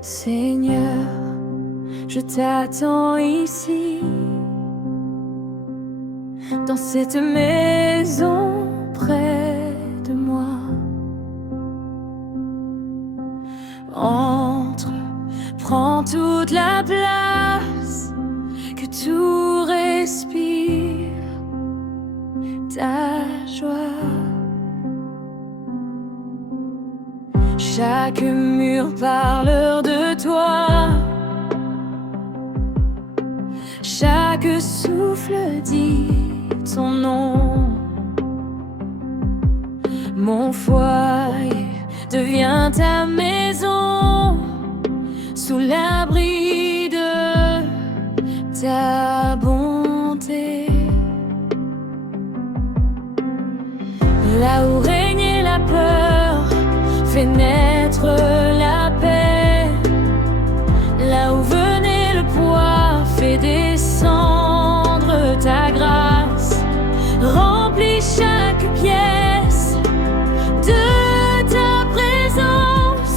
Seigneur, je t'attends ici, dans cette maison près de moi. Entre, prends toute la place, que tout respire ta joie. Chaque mur parle de toi, chaque souffle dit ton nom. Mon foyer devient ta maison, sous l'abri de ta bonté. Là où régnait la peur, fais naître la paix. Là où venait le poids, fais descendre ta grâce. Remplis chaque pièce de ta présence.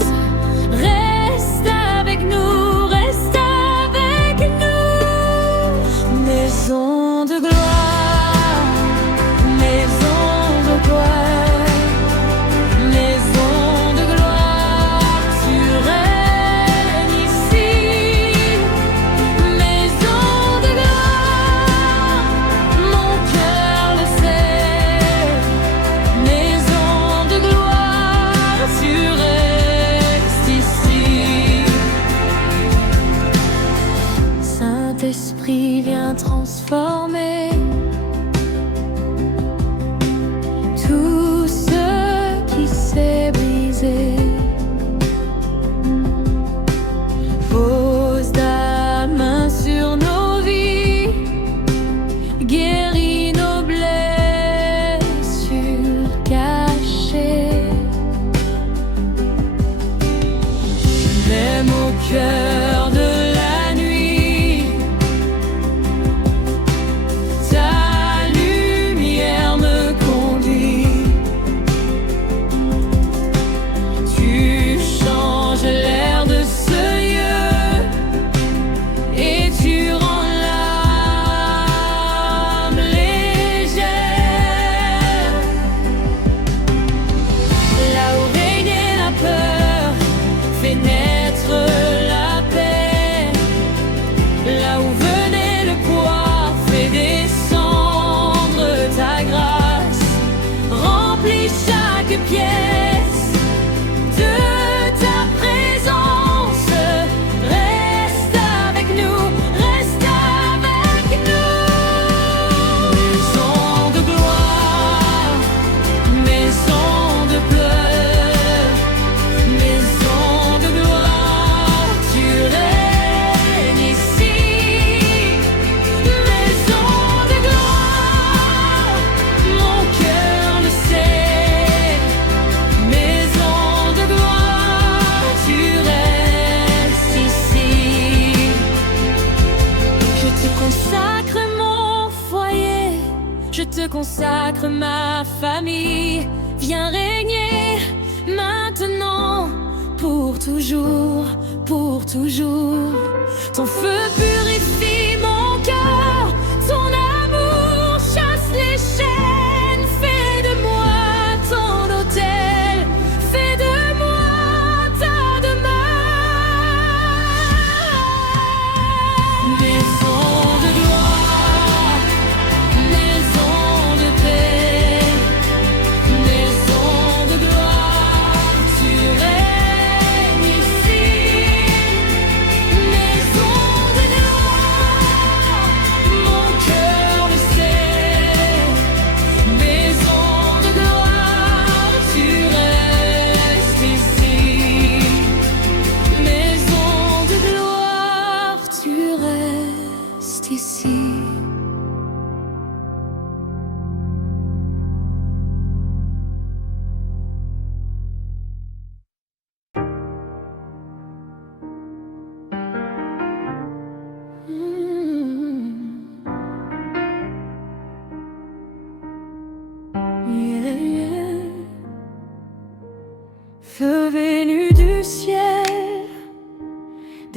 Reste avec nous, reste avec nous. Maison de gloire, maison de gloire. Saint-Esprit, viens transformer tout ce qui s'est brisé. Pose ta main sur nos vies, guéris nos blessures cachées. Même au cœur de pièce de ta présence. Reste avec nous, reste avec nous. Maison de gloire, maison de pleurs, maison de gloire, tu règnes ici. Maison de gloire, mon cœur le sait. Consacre mon foyer, je te consacre ma famille. Viens régner maintenant, pour toujours, pour toujours. Ton feu purifie mon cœur, ton amour chasse les chaînes. Fais de moi ton autel, fais de moi ta demeure.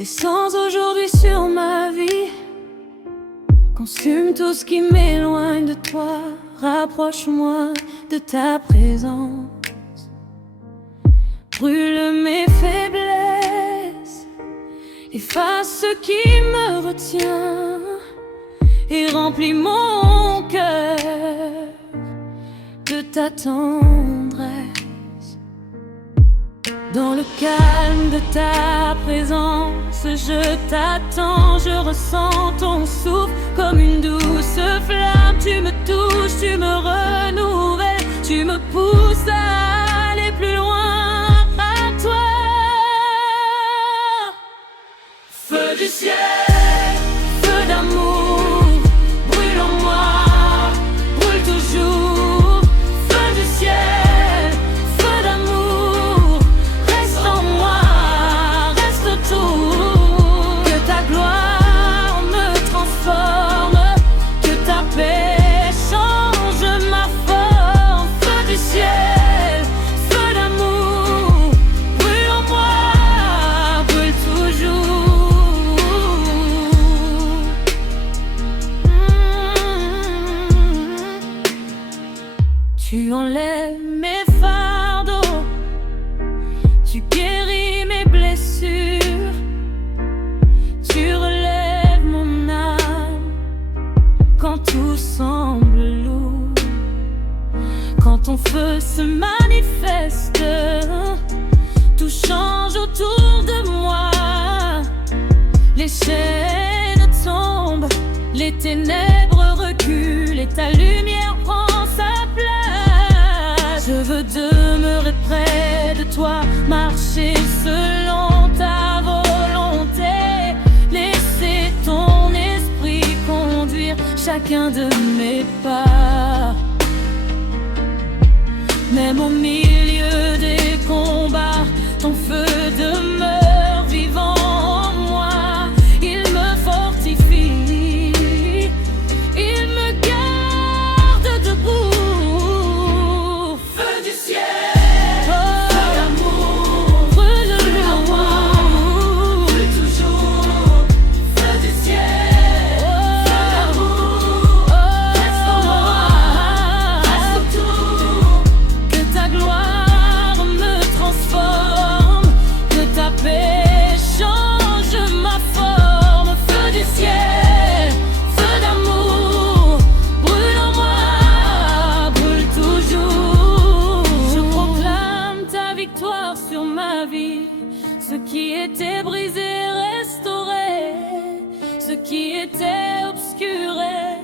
Descends aujourd'hui sur ma vie, consume tout ce qui m'éloigne de toi, rapproche-moi de ta présence. Brûle mes faiblesses, efface ce qui me retient et remplis mon cœur de ta tendresse. Dans le calme de ta présence, je t'attends, je ressens ton souffle comme une douce flamme. Tu me touches, tu me renouvelles, tu me pousses à aller plus loin à toi. Feu du ciel, feu d'amour, brûle en moi, brûle toujours. Feu du ciel, feu d'amour, reste en moi, reste autour. Que ta gloire me transforme, que ta paix change ma forme. Feu du ciel, feu d'amour, brûle en moi, brûle toujours. Tu enlèves mes fardeaux, tu guéris mes blessures, tu relèves mon âme quand tout semble lourd. Quand ton feu se manifeste, tout change autour de moi. Les chaînes tombent, les ténèbres reculent et ta lumière prend sa place. Je veux demeurer près de toi, marcher selon ta volonté, laisser ton esprit conduire chacun de mes pas. Même au milieu des combats, ton feu demeure vivant en moi. Il me fortifie, il me garde debout. Feu du ciel, feu d'amour, brûle en moi, brûle toujours. Feu du ciel, feu d'amour, reste en moi, reste autour. Que ta gloire me transforme, que ta paix change ma forme. Feu du ciel, feu d'amour, brûle en moi, brûle toujours. Je proclame ta victoire sur ma vie. Ce qui était brisé, restauré, ce qui était obscuré,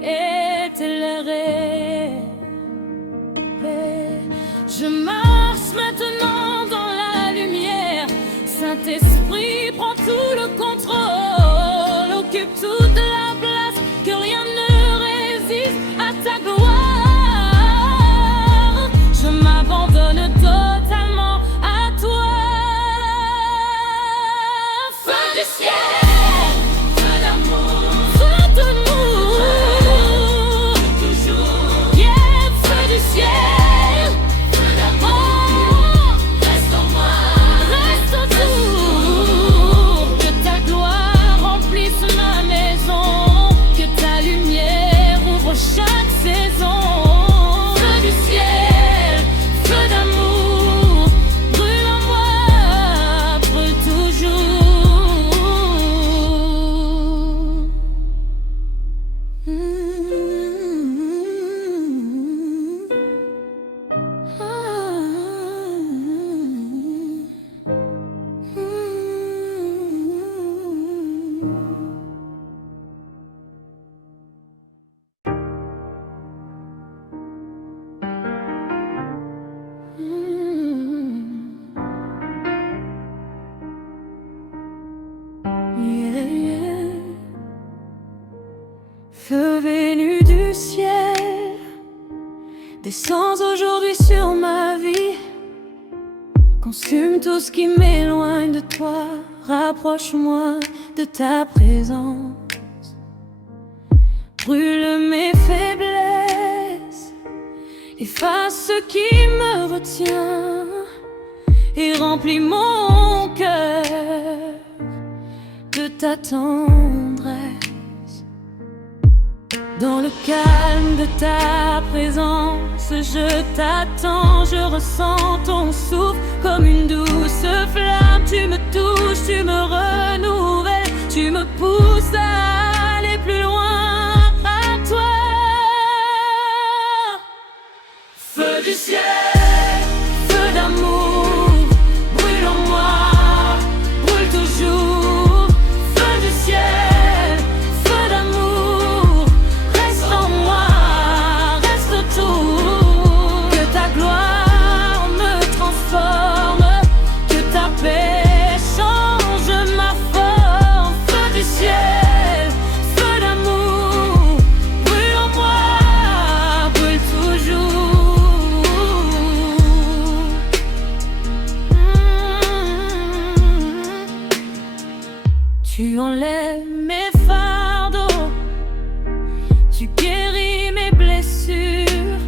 éclairé. Je marche maintenant dans la lumière. Saint-Esprit, prends tout le contrôle, occupe toute la place, que rien ne résiste à ta gloire. Je m'abandonne totalement à toi. Feu du ciel, feu d'amour, feu d'amour, toujours. Yeah, feu du ciel, feu d'amour, reste en moi, reste autour. Que ta gloire remplisse ma maison, que ta lumière ouvre chaque saison. Feu du ciel, feu d'amour, brûle en moi, brûle toujours. Yeah, yeah. Feu venu du ciel, descends aujourd'hui sur ma vie, consume tout ce qui m'éloigne de toi, rapproche-moi de ta présence. Brûle mes faiblesses, efface ce qui me retient et remplis mon cœur ta tendresse. Dans le calme de ta présence, je t'attends, je ressens ton souffle comme une douce flamme. Tu me touches, tu me renouvelles, tu me pousses à aller plus loin à toi. Feu du ciel, feu d'amour, brûle en moi, brûle toujours. Feu du ciel, feu d'amour, reste en moi, reste autour. Que ta gloire me transforme, que ta paix change ma forme. Feu du ciel, feu d'amour, brûle en moi, brûle toujours. Tu enlèves mes fardeaux, tu guéris mes blessures,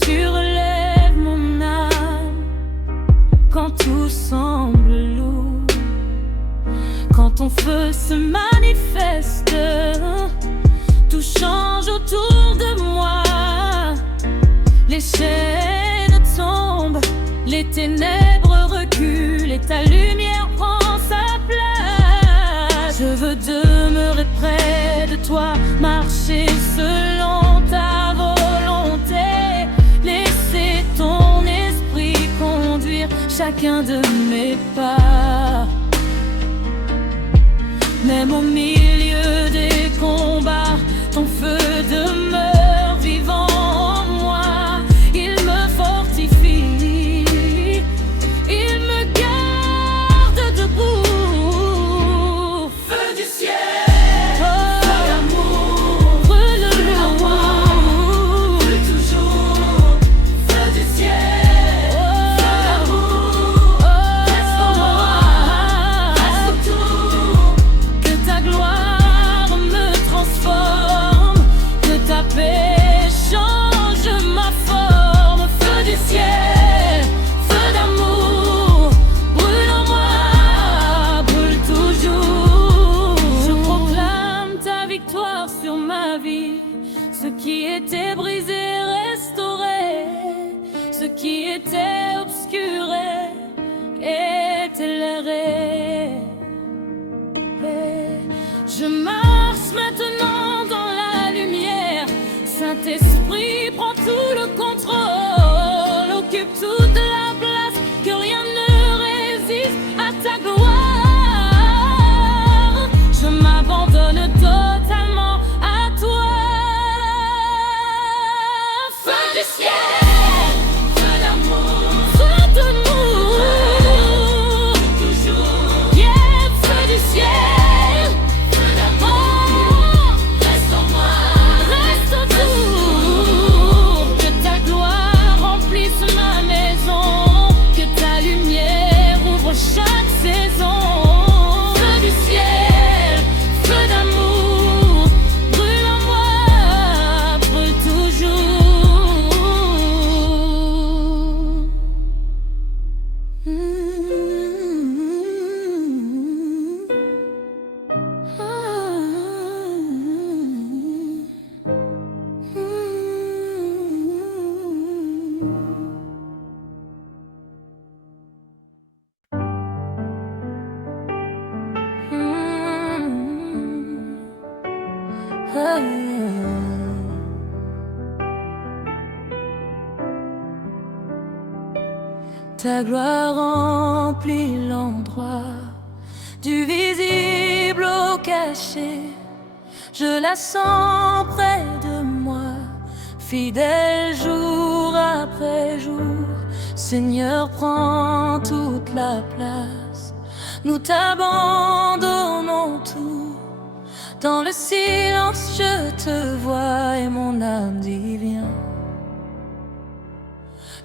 tu relèves mon âme quand tout semble lourd. Quand ton feu se manifeste, tout change autour de moi. Les chaînes tombent, les ténèbres reculent et ta lumière prend sa place. Je veux demeurer près de toi, marcher selon ta volonté, laisser ton esprit conduire chacun de mes pas. Même au milieu des combats, ton feu demeure vivant en moi. Il me fortifie, il me garde debout. Feu du ciel, feu d'amour, brûle en moi, brûle toujours. Feu du ciel, feu d'amour, reste en moi, reste autour. Que ta gloire me transforme, que ta paix change ma forme. Feu du ciel, feu d'amour, brûle en moi, brûle toujours. Je proclame ta victoire sur ma vie. Ce qui était brisé, restauré. Ce qui était obscuré, éclairé. Je marche maintenant dans la lumière. Saint-Esprit, prends tout le contrôle, occupe toute la place, que rien ne résiste à ta gloire. Je m'abandonne totalement à toi. Feu du ciel, feu d'amour, feu d'amour, toujours. Yeah, feu du ciel, feu d'amour, reste en moi, reste autour. Que ta gloire remplisse ma maison, que ta lumière ouvre chaque saison. Feu du ciel, feu d'amour, brûle en moi, brûle toujours. Ta gloire remplit l'endroit, du visible au caché. Je la sens près de moi, fidèle jour après jour. Seigneur, prends toute la place. Nous t'abandonnons tout. Dans le silence, je te vois et mon âme dit viens.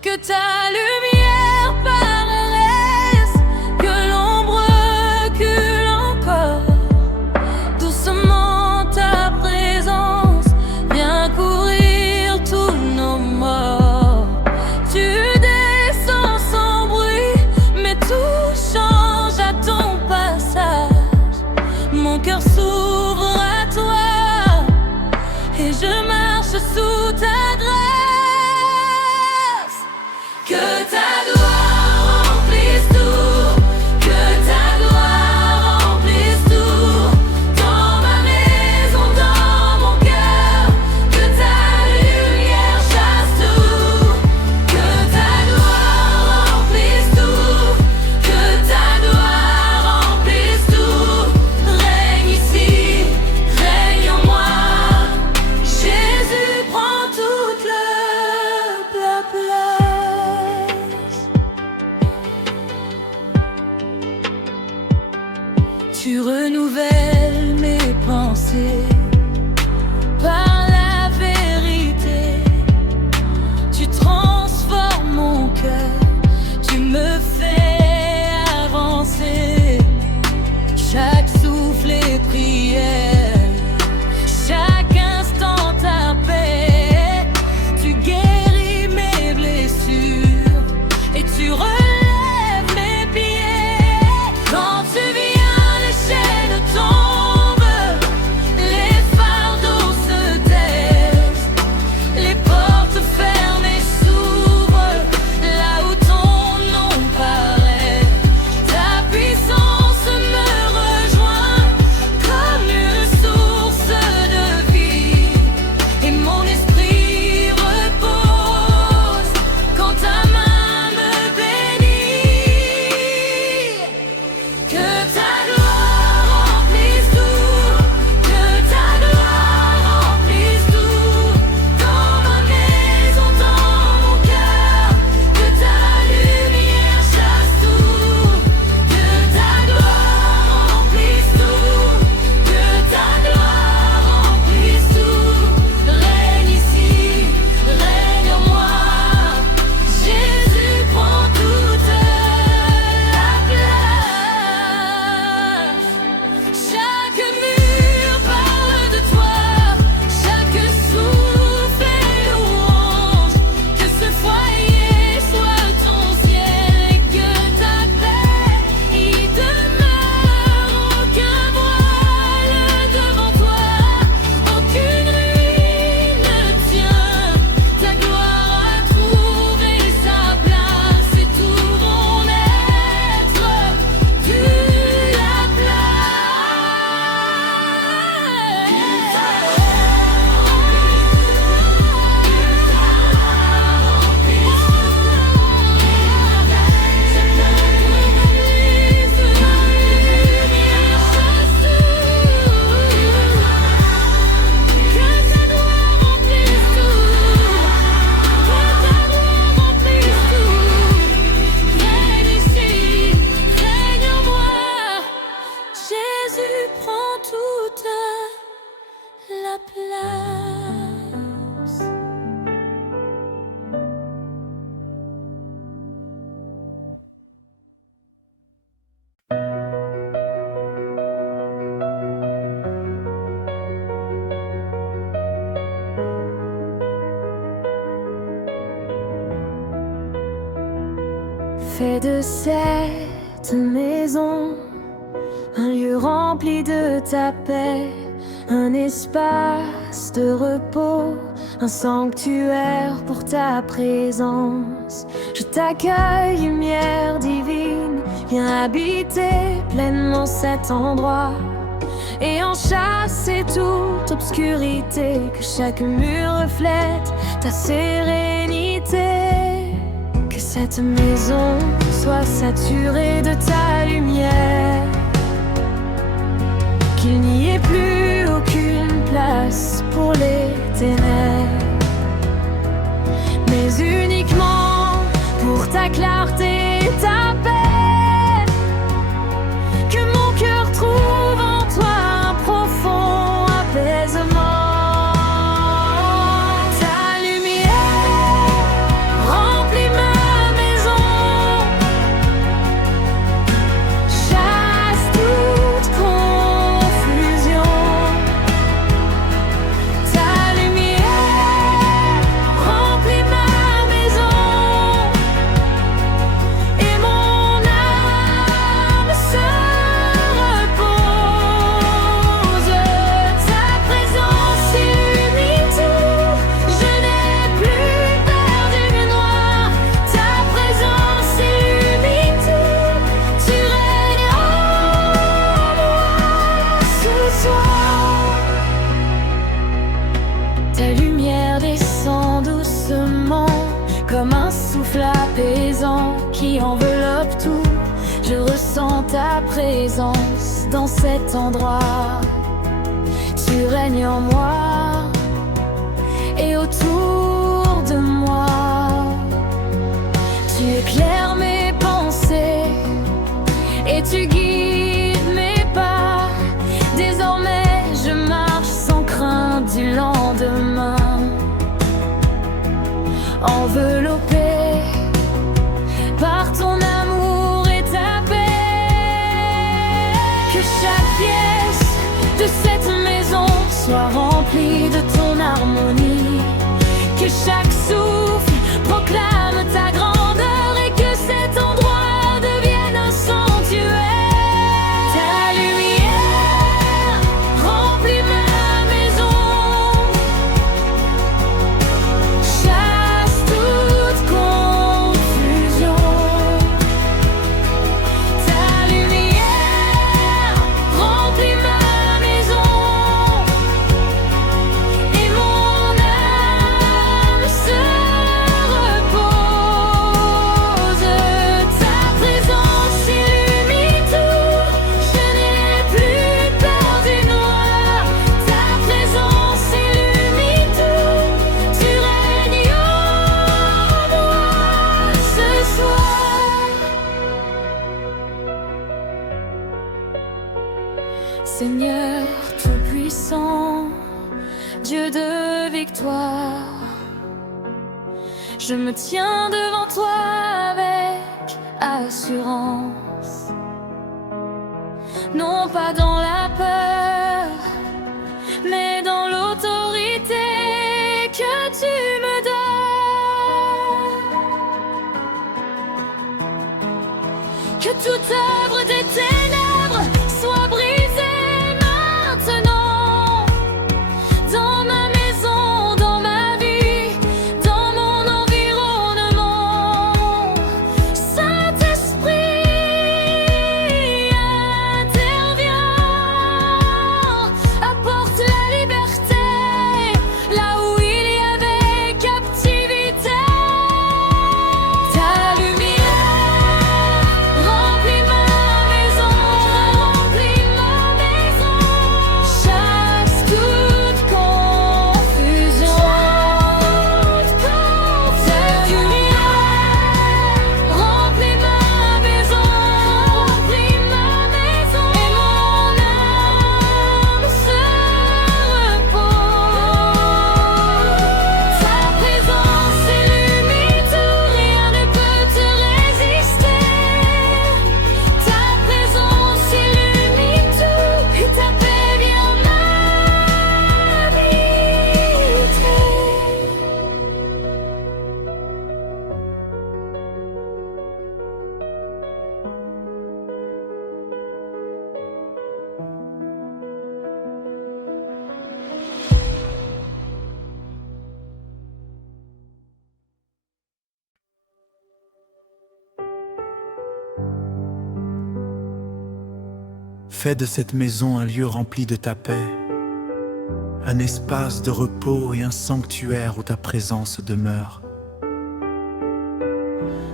Que ta lumière paraisse, que l'ombre recule encore. Doucement ta présence vient couvrir tous nos morts. Tu descends sans bruit, mais tout change à ton passage. Tu renouvelles mes pensées par la vérité. Tu transformes mon cœur, tu me fais avancer. Chaque souffle est prière, chaque instant ta paix. Tu guéris mes blessures et tu relèves mes pieds. Quand tu viens, les chaînes tombent, les fardeaux se taisent, les portes fermées s'ouvrent là où ton nom paraît. Ta puissance me rejoint comme une source de vie et mon esprit repose quand ta main me bénit. Que ta gloire remplisse tout, que ta gloire remplisse tout, dans ma maison, dans mon cœur, que ta lumière chasse tout, que ta gloire remplisse tout, que ta gloire remplisse tout. Règne ici, règne en moi, Jésus prend toute la place. Chaque mur parle de toi, chaque souffle est louange. Que ce foyer soit ton ciel et que ta paix y demeure. Aucun voile devant toi, aucune ruine ne tient. Ta gloire a trouvé sa place et tout mon être dû la place. Jésus prend toute la place. Fais de cette maison un lieu rempli de ta paix, un espace de repos, un sanctuaire pour ta présence. Je t'accueille, lumière divine, viens habiter pleinement cet endroit et en chasser toute obscurité. Que chaque mur reflète ta sérénité, que cette maison soit saturée de ta lumière, qu'il n'y ait plus aucune place pour les ténèbres, mais uniquement pour ta clarté et ta paix. Que mon cœur trouve en toi un profond apaisement. Ta lumière remplit ma maison, chasse toute confusion. Ta lumière remplit ma maison et mon âme se repose. Ta présence illumine tout, je n'ai plus peur du noir. Ta présence illumine tout, tu règnes en moi ce soir. Ta lumière descend doucement comme un souffle apaisant qui enveloppe tout. Je ressens ta présence dans cet endroit. Tu règnes en moi et autour de moi. Tu éclaires mes pensées et tu guides mes pas. enveloppé par ton amour et ta paix. Que chaque pièce de cette maison soit remplie de ton harmonie, que chaque souffle proclame ta grandeur et que cet endroit devienne un sanctuaire. Ta lumière remplit ma maison, chasse toute confusion. Ta lumière remplit ma maison et mon âme se repose. Ta présence illumine tout, je n'ai plus peur du noir. Ta présence illumine tout, tu règnes en moi ce soir. Seigneur tout-puissant, Dieu de victoire, je me tiens devant toi avec assurance, non pas dans la peur, mais dans l'autorité que tu me donnes. Que toute œuvre des ténèbres soit brisée maintenant, dans ma maison, dans ma vie, dans mon environnement. Saint-Esprit, interviens, apporte la liberté là où il y avait captivité. Ta lumière remplit ma maison, chasse toute confusion. Ta lumière remplit ma maison et mon âme se repose. Ta présence illumine tout, rien ne peut te résister. Ta présence illumine tout et ta paix vient m'habiter. Fais de cette maison un lieu rempli de ta paix, un espace de repos et un sanctuaire où ta présence demeure.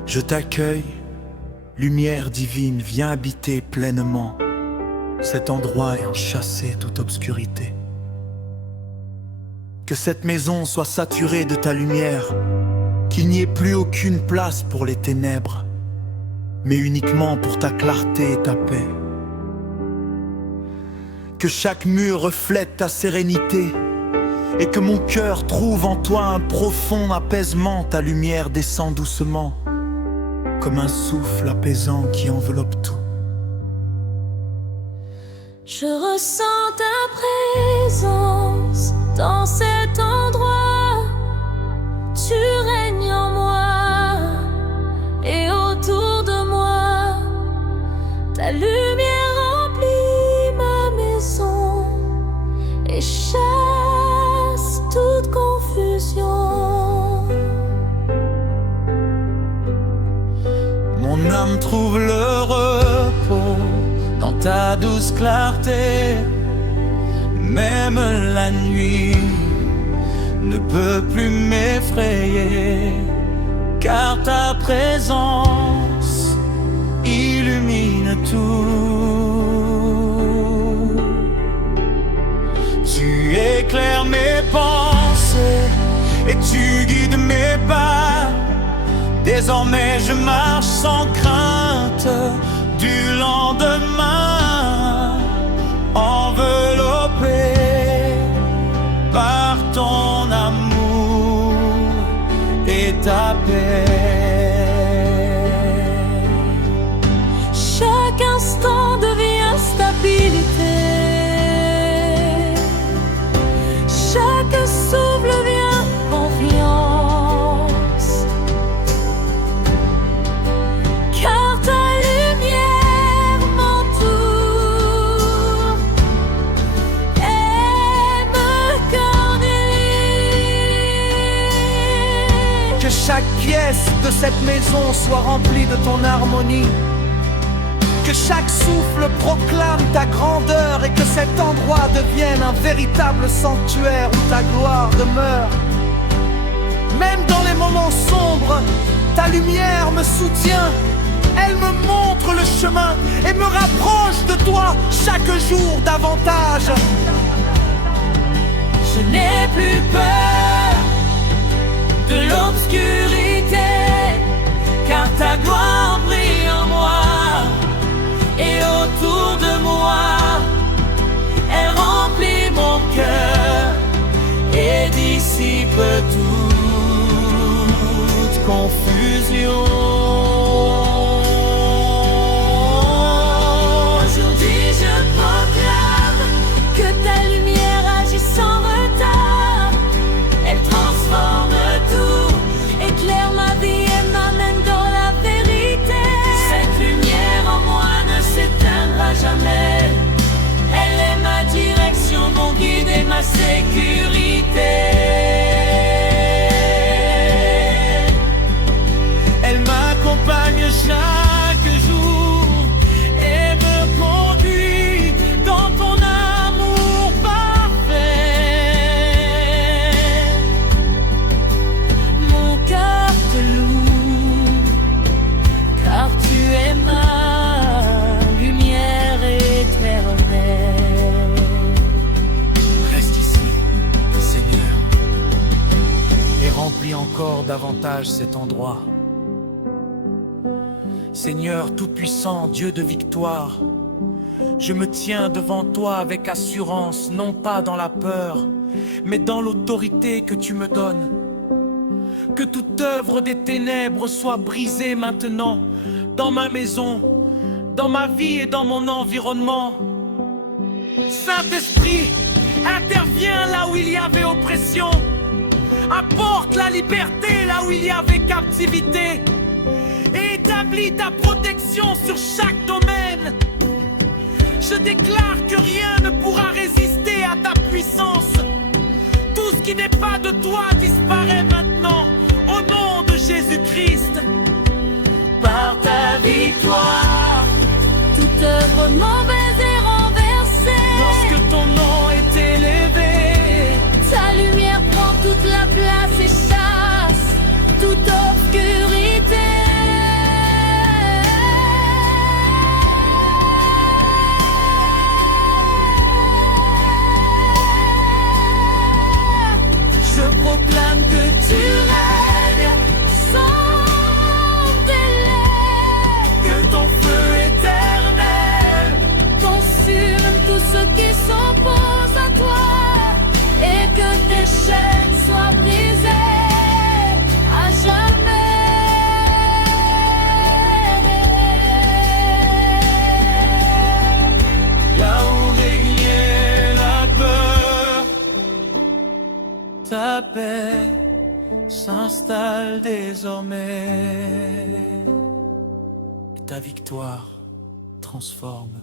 Je t'accueille, lumière divine, viens habiter pleinement cet endroit et en chasser toute obscurité. Que cette maison soit saturée de ta lumière, qu'il n'y ait plus aucune place pour les ténèbres, mais uniquement pour ta clarté et ta paix. Que chaque mur reflète ta sérénité et que mon cœur trouve en toi un profond apaisement. Ta lumière descend doucement comme un souffle apaisant qui enveloppe tout. Je ressens ta présence dans cet endroit. Tu règnes en moi et autour de moi. Ta lumière remplit ma maison et chasse toute confusion. Mon âme trouve le repos dans ta douce clarté. Même la nuit ne peut plus m'effrayer, car ta présence illumine tout. Tu éclaires mes pensées et tu guides mes pas. Désormais je marche sans crainte du lendemain, enveloppé par ton amour et ta paix. Chaque instant devient stabilité. Chaque souffle devient confiance. Car ta lumière m'entoure et me cornélise. Que chaque pièce de cette maison soit remplie de ton harmonie. Que chaque souffle proclame ta grandeur et que cet endroit devienne un véritable sanctuaire où ta gloire demeure. Même dans les moments sombres, ta lumière me soutient. Elle me montre le chemin et me rapproche de toi chaque jour davantage. Je n'ai plus peur de l'obscurité, car ta gloire brille en moi et autour de moi. Elle remplit mon cœur et dissipe toute confusion. Aujourd'hui je proclame que ta lumière agit sans retard. Elle transforme tout, éclaire ma vie et m'amène dans la vérité. Cette lumière en moi ne s'éteindra jamais. Elle est ma direction, mon guide et ma sécurité. Elle m'accompagne chaque jour et me conduit dans ton amour parfait. Mon cœur te loue, car tu es ma lumière éternelle. Reste ici, Seigneur, et remplis encore davantage cet endroit. Seigneur Tout-Puissant, Dieu de victoire, je me tiens devant toi avec assurance, non pas dans la peur, mais dans l'autorité que tu me donnes. Que toute œuvre des ténèbres soit brisée maintenant, dans ma maison, dans ma vie et dans mon environnement. Saint-Esprit, interviens là où il y avait oppression. Apporte la liberté là où il y avait captivité. Et établis ta protection sur chaque domaine. Je déclare que rien ne pourra résister à ta puissance. Tout ce qui n'est pas de toi disparaît maintenant, au nom de Jésus-Christ. Par ta victoire, toute œuvre mauvaise est renversée. Lorsque ton nom est élevé, Ta lumière prend toute la place et chasse toute obscurité. Je proclame que tu règnes sans délai, que ton feu éternel consume tous ceux qui s'opposent à toi, et que tes chaînes soient brisées à jamais. là où régnait la peur, ta paix s'installe désormais. Et ta victoire transforme